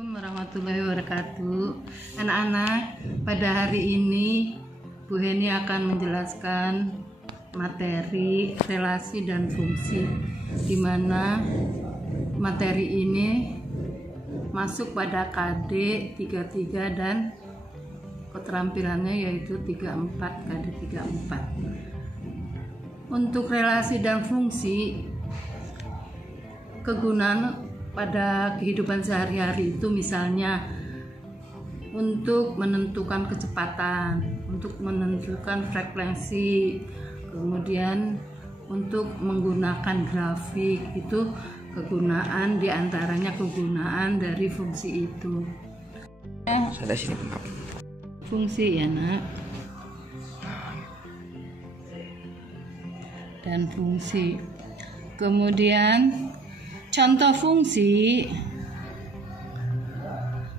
Assalamualaikum warahmatullahi wabarakatuh. Anak-anak, pada hari ini Bu Heni akan menjelaskan materi relasi dan fungsi, di mana materi ini masuk pada KD 33 dan keterampilannya yaitu 34, KD 34. Untuk relasi dan fungsi, kegunaan pada kehidupan sehari-hari itu misalnya untuk menentukan kecepatan, untuk menentukan frekuensi, kemudian untuk menggunakan grafik, itu kegunaan, diantaranya kegunaan dari fungsi itu. Saya sini, maaf. Fungsi ya nak, dan fungsi. Kemudian contoh fungsi,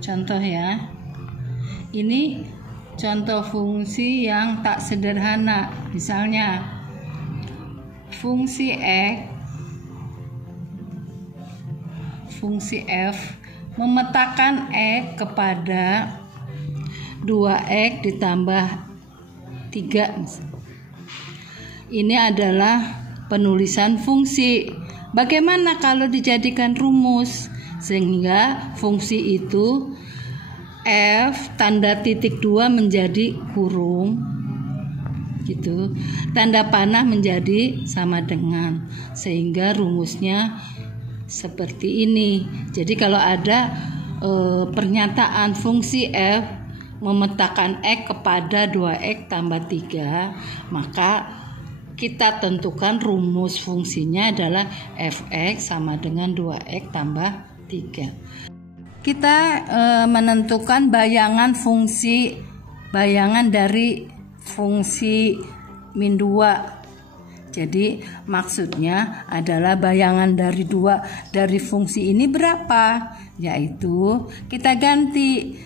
contoh ya, ini contoh fungsi yang tak sederhana. Misalnya fungsi X, fungsi F memetakan X kepada 2X ditambah 3. Ini adalah penulisan fungsi. Bagaimana kalau dijadikan rumus? Sehingga fungsi itu F tanda titik 2 menjadi kurung gitu. Tanda panah menjadi sama dengan, sehingga rumusnya seperti ini. Jadi kalau ada pernyataan fungsi F memetakan X kepada 2X tambah 3, maka kita tentukan rumus fungsinya adalah fx sama dengan 2x tambah 3. Kita menentukan bayangan fungsi, bayangan dari fungsi min 2. Jadi maksudnya adalah bayangan dari fungsi ini berapa? Yaitu kita ganti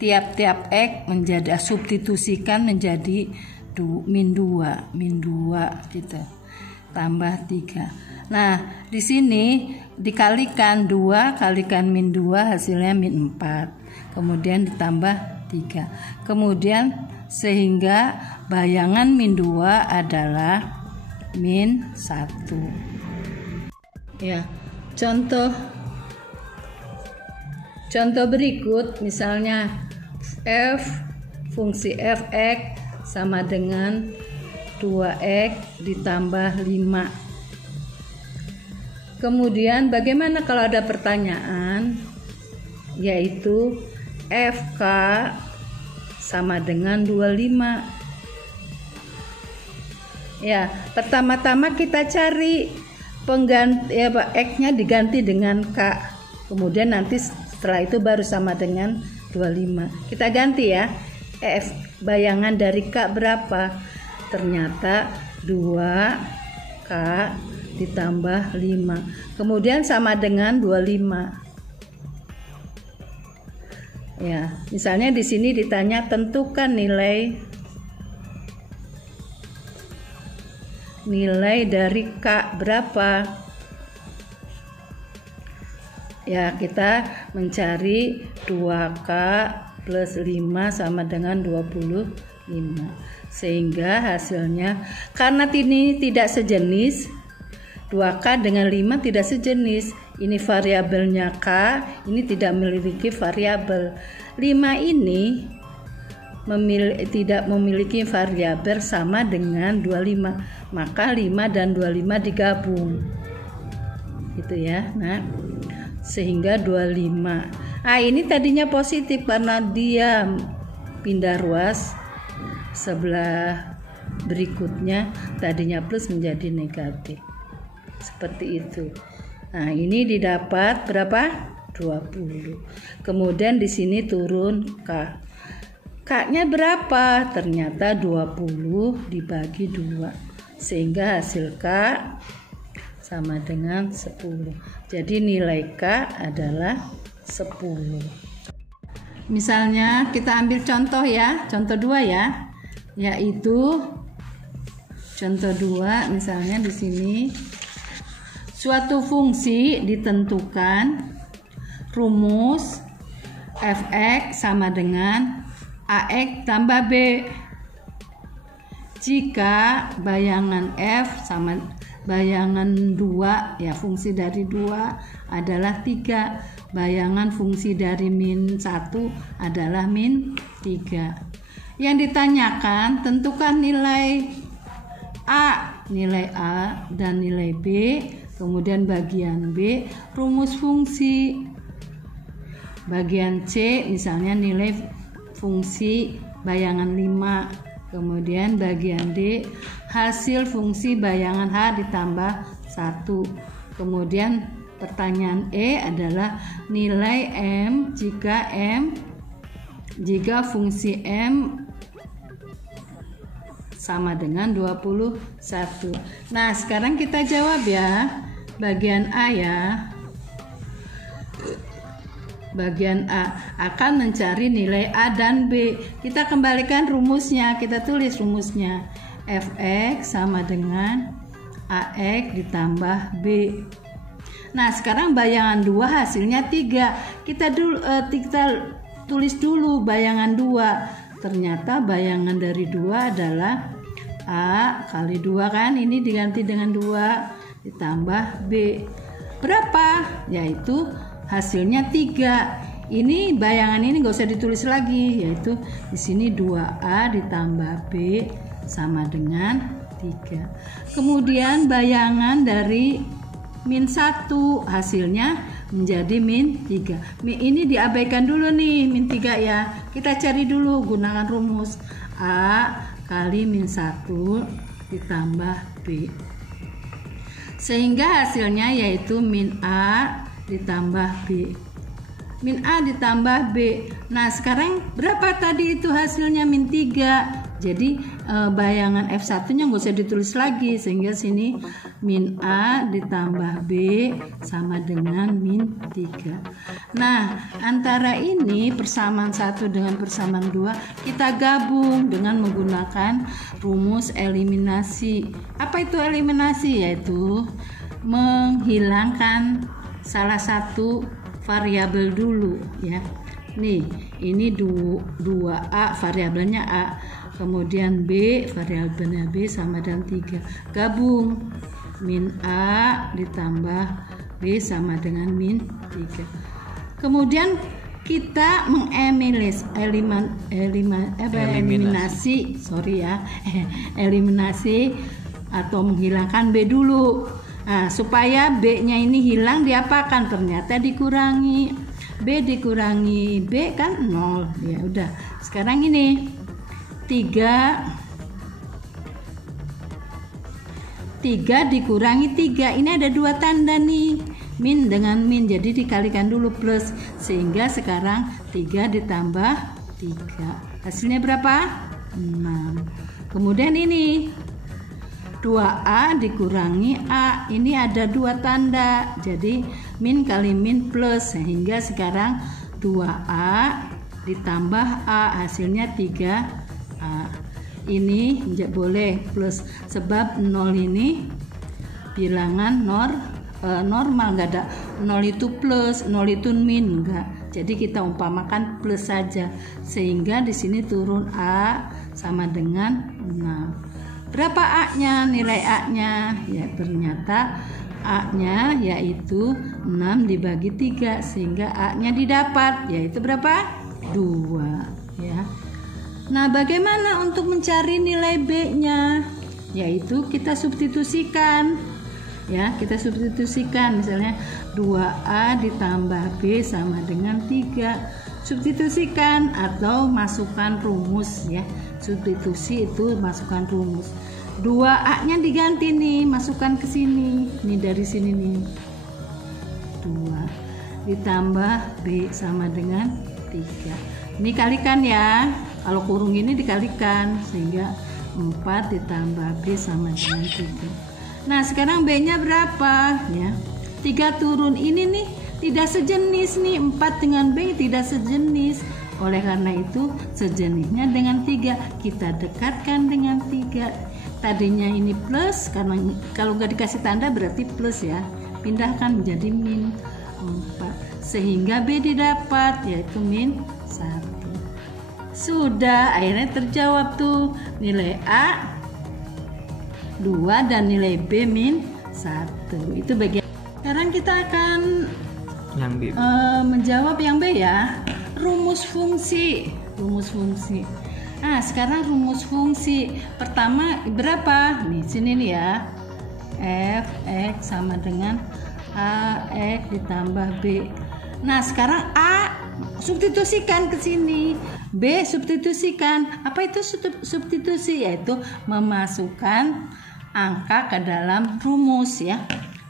tiap-tiap x menjadi, substitusikan menjadi min 2 gitu, tambah 3. Nah, di sini dikalikan 2 kalikan min 2 hasilnya min 4. Kemudian ditambah 3. Kemudian sehingga bayangan min 2 adalah min 1. Ya, contoh berikut misalnya fungsi fx sama dengan 2x ditambah 5. Kemudian bagaimana kalau ada pertanyaan, yaitu fk sama dengan 25. Ya, pertama-tama kita cari pengganti x-nya diganti dengan k. Kemudian nanti setelah itu baru sama dengan 25. Kita ganti ya. Bayangan dari K berapa? Ternyata 2K ditambah 5. Kemudian sama dengan 25. Ya, misalnya di sini ditanya tentukan nilai dari K berapa? Ya, kita mencari 2K plus 5 sama dengan 25, sehingga hasilnya, karena ini tidak sejenis, 2K dengan 5 tidak sejenis, ini variabelnya K, ini tidak memiliki variabel. 5 ini tidak memiliki variabel sama dengan 25, maka 5 dan 25 digabung gitu ya. Nah, sehingga 25. Nah, ini tadinya positif karena dia pindah ruas, sebelah berikutnya tadinya plus menjadi negatif. Seperti itu. Nah, ini didapat berapa? 20. Kemudian di sini turun K. K-nya berapa? Ternyata 20 dibagi 2. Sehingga hasil K sama dengan 10. Jadi nilai K adalah 10. Misalnya kita ambil contoh ya, contoh 2 ya, yaitu contoh 2 misalnya di sini suatu fungsi ditentukan rumus Fx sama dengan Ax tambah B. Jika bayangan F sama bayangan 2 ya, fungsi dari 2 adalah 3, bayangan fungsi dari min 1 adalah min 3. Yang ditanyakan tentukan nilai A dan nilai B, kemudian bagian B rumus fungsi. Bagian C misalnya nilai fungsi bayangan 5. Kemudian bagian D hasil fungsi bayangan H ditambah 1. Kemudian pertanyaan E adalah nilai M jika fungsi M sama dengan 21. Nah, sekarang kita jawab ya. Bagian A ya. Bagian A akan mencari nilai A dan B. Kita kembalikan rumusnya, kita tulis rumusnya. Fx sama dengan Ax ditambah B. Nah, sekarang bayangan 2 hasilnya 3. Kita tulis dulu bayangan 2. Ternyata bayangan dari 2 adalah A kali 2 kan, ini diganti dengan 2 ditambah B. Berapa? Yaitu hasilnya 3. Ini bayangan ini nggak usah ditulis lagi, yaitu di sini 2A ditambah B sama dengan 3. Kemudian bayangan dari min 1 hasilnya menjadi min 3. Ini diabaikan dulu nih, min 3 ya. Kita cari dulu gunakan rumus A kali min 1 ditambah B. Sehingga hasilnya yaitu min A ditambah B. Min A ditambah B. Nah, sekarang berapa tadi itu hasilnya? Min 3. Jadi bayangan F1 nya nggak usah ditulis lagi, sehingga sini min A ditambah B sama dengan min 3. Nah, antara ini persamaan 1 dengan persamaan 2 kita gabung dengan menggunakan rumus eliminasi. Apa itu eliminasi? Yaitu menghilangkan salah satu variabel dulu ya. Nih, ini 2A variabelnya A, kemudian B variabelnya B sama dengan 3. Gabung min A ditambah B sama dengan min 3. Kemudian kita eliminasi atau menghilangkan B dulu. Nah, supaya B-nya ini hilang diapakan? Ternyata dikurangi. B dikurangi B kan 0. Ya udah. Sekarang ini 3 dikurangi 3. Ini ada 2 tanda nih. Min dengan min, jadi dikalikan dulu plus, sehingga sekarang 3 ditambah 3. Hasilnya berapa? 6. Kemudian ini 2A dikurangi A, ini ada 2 tanda, jadi min kali min plus, sehingga sekarang 2A ditambah A hasilnya 3A. Ini boleh plus, sebab 0 ini bilangan normal, nggak ada 0 itu plus, 0 itu min, enggak. Jadi kita umpamakan plus saja, sehingga di sini turun A sama dengan 6. Berapa A-nya? Nilai A-nya ya, ternyata A-nya yaitu 6 dibagi 3, sehingga A-nya didapat yaitu berapa? 2 ya. Nah, bagaimana untuk mencari nilai B-nya? Yaitu kita substitusikan ya, kita substitusikan misalnya 2A ditambah B sama dengan 3. Substitusikan atau masukkan rumus ya. Substitusi itu masukkan rumus. 2A-nya diganti nih, masukkan ke sini. Ini dari sini nih. 2 ditambah B sama dengan 3. Ini kalikan ya. Kalau kurung ini dikalikan, sehingga 4 ditambah B sama dengan 3. Nah, sekarang B-nya berapa ya? 3 turun, ini nih tidak sejenis nih, 4 dengan B tidak sejenis. Oleh karena itu sejenisnya dengan 3, kita dekatkan dengan 3. Tadinya ini plus, karena kalau nggak dikasih tanda berarti plus ya, pindahkan menjadi min 4. sehingga B didapat, yaitu min 1. Sudah, akhirnya terjawab tuh nilai A 2 dan nilai B min 1. Itu bagian. Sekarang kita akan Yang B. Menjawab yang B ya. Rumus fungsi. Nah, sekarang rumus fungsi. Pertama berapa? Nih, sini nih ya. F(x) sama dengan AX ditambah B. Nah, sekarang A substitusikan ke sini, B substitusikan. Apa itu substitusi? Yaitu memasukkan angka ke dalam rumus ya.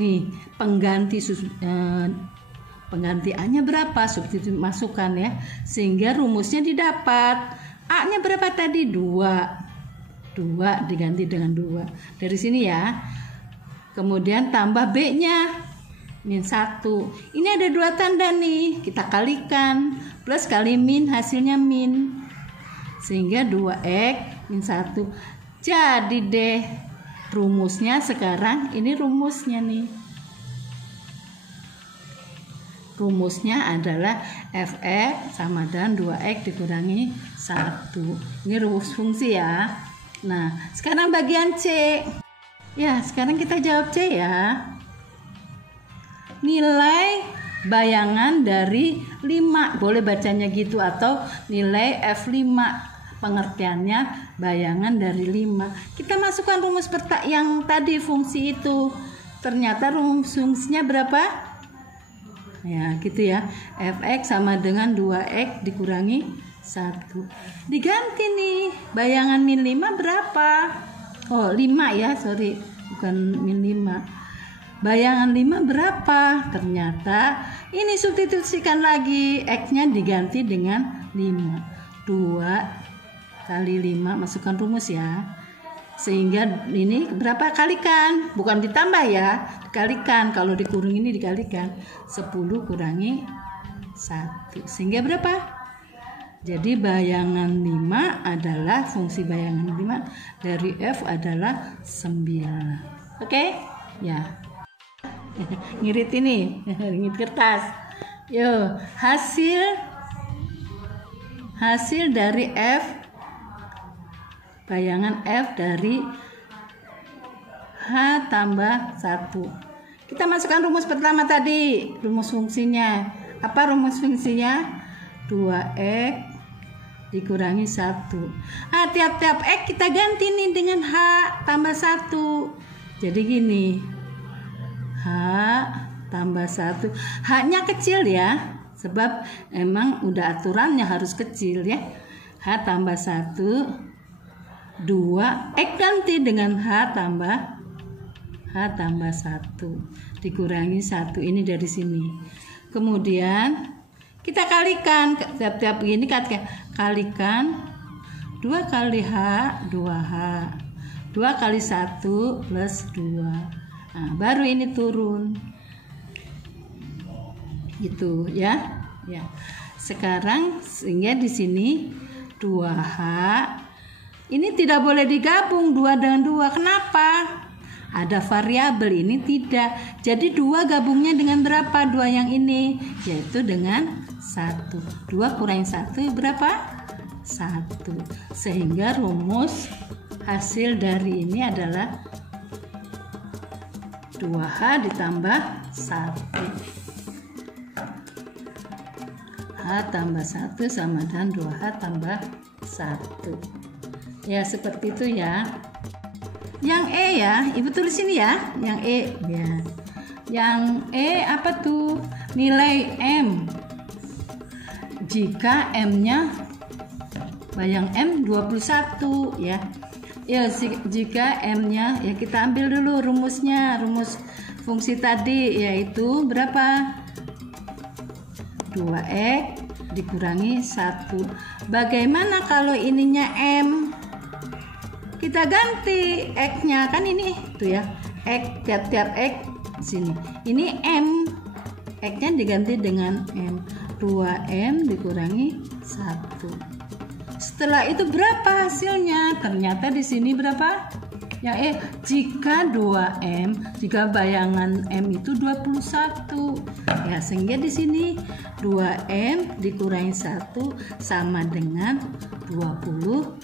Nih, penggantiannya berapa? Substitusi masukkan ya. Sehingga rumusnya didapat. A-nya berapa tadi? 2 diganti dengan 2. Dari sini ya. Kemudian tambah B-nya min 1. Ini ada 2 tanda nih, kita kalikan. Plus kali min, hasilnya min. Sehingga 2x min 1. Jadi deh rumusnya sekarang, ini rumusnya nih. Rumusnya adalah fx sama dengan 2x dikurangi 1. Ini rumus fungsi ya. Nah, sekarang bagian C. Ya, sekarang kita jawab C ya. Nilai bayangan dari 5, boleh bacanya gitu, atau nilai F5. Pengertiannya bayangan dari 5. Kita masukkan rumus yang tadi fungsi itu. Ternyata rumus fungsinya berapa? Ya, gitu ya. Fx sama dengan 2x dikurangi 1. Diganti nih. Bayangan min 5 berapa? Oh, 5 ya, sorry. Bukan min 5. Bayangan 5 berapa? Ternyata ini substitusikan lagi. X-nya diganti dengan 5. 2 kali 5, masukkan rumus ya. Sehingga ini berapa? Kalikan, bukan ditambah ya, dikalikan. Kalau dikurung ini dikalikan. 10 kurangi 1. Sehingga berapa? Jadi bayangan 5 adalah, fungsi bayangan 5 dari F adalah 9. Oke? Ya. Ngirit ini, ngirit kertas. Yo, hasil dari F, bayangan F dari H tambah 1. Kita masukkan rumus pertama tadi, rumus fungsinya. Apa rumus fungsinya? 2x dikurangi 1. Tiap-tiap x kita ganti nih dengan H tambah 1. Jadi gini, H tambah 1. H-nya kecil ya, sebab emang udah aturannya harus kecil ya. H tambah 1. 2 x ganti dengan H tambah 1 dikurangi 1. Ini dari sini. Kemudian kita kalikan, tiap-tiap gini kalikan 2 kali H 2H, 2 kali 1 plus 2. Nah, baru ini turun gitu ya. Ya, sekarang sehingga di sini 2H ini tidak boleh digabung 2 dengan 2. Kenapa? Ada variabel, ini tidak. Jadi 2 gabungnya dengan berapa? 2 yang ini, yaitu dengan 1. 2 kurangi 1 berapa? 1. Sehingga rumus hasil dari ini adalah 2H ditambah 1. H tambah 1 sama dengan 2H tambah 1. Ya, seperti itu ya. Yang E ya, Ibu tulis ini ya. Yang E ya. Yang E apa tuh? Nilai M. Jika M-nya bayang M 21 ya. Ya, jika M-nya ya, kita ambil dulu rumusnya. Rumus fungsi tadi yaitu berapa? 2x dikurangi 1. Bagaimana kalau ininya M? Kita ganti x-nya, kan ini tuh ya, x, tiap-tiap x sini. Ini M, x-nya diganti dengan M. 2M dikurangi 1. Setelah itu berapa hasilnya? Ternyata di sini berapa? Ya jika 2M, jika bayangan M itu 21. Ya, sehingga di sini 2M dikurangi 1 sama dengan 21.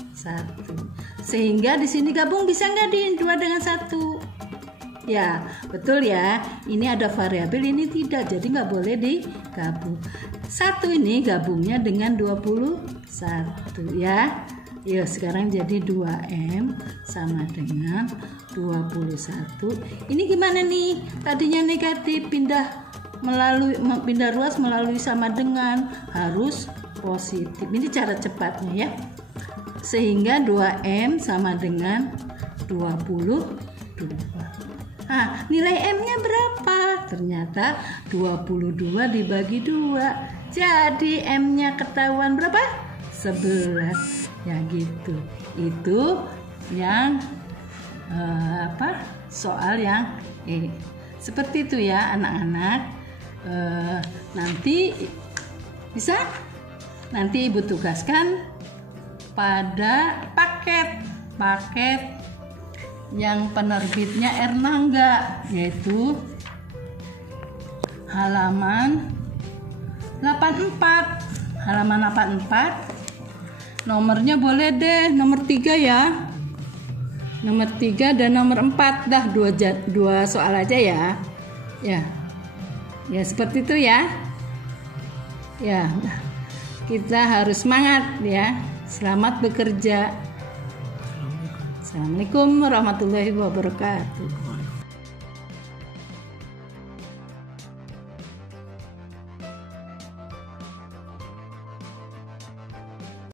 Sehingga di sini gabung bisa nggak di 2 dengan 1? Ya, betul ya. Ini ada variabel, ini tidak, jadi nggak boleh digabung. 1 ini gabungnya dengan 21 ya. Ya, sekarang jadi 2M sama dengan 21. Ini gimana nih? Tadinya negatif, pindah ruas melalui sama dengan, harus positif. Ini cara cepatnya ya. Sehingga 2M sama dengan 22. Nilai M-nya berapa? Ternyata 22 dibagi 2. Jadi M-nya ketahuan berapa? 11. Ya gitu. Itu yang soal yang seperti itu ya anak-anak. Nanti Ibu tugaskan pada paket yang penerbitnya Erlangga, yaitu halaman 84. Nomornya boleh deh nomor 3 ya. Nomor 3 dan nomor 4 dah, dua soal aja ya. Ya seperti itu ya. Ya, kita harus semangat ya. Selamat bekerja. Assalamualaikum warahmatullahi wabarakatuh.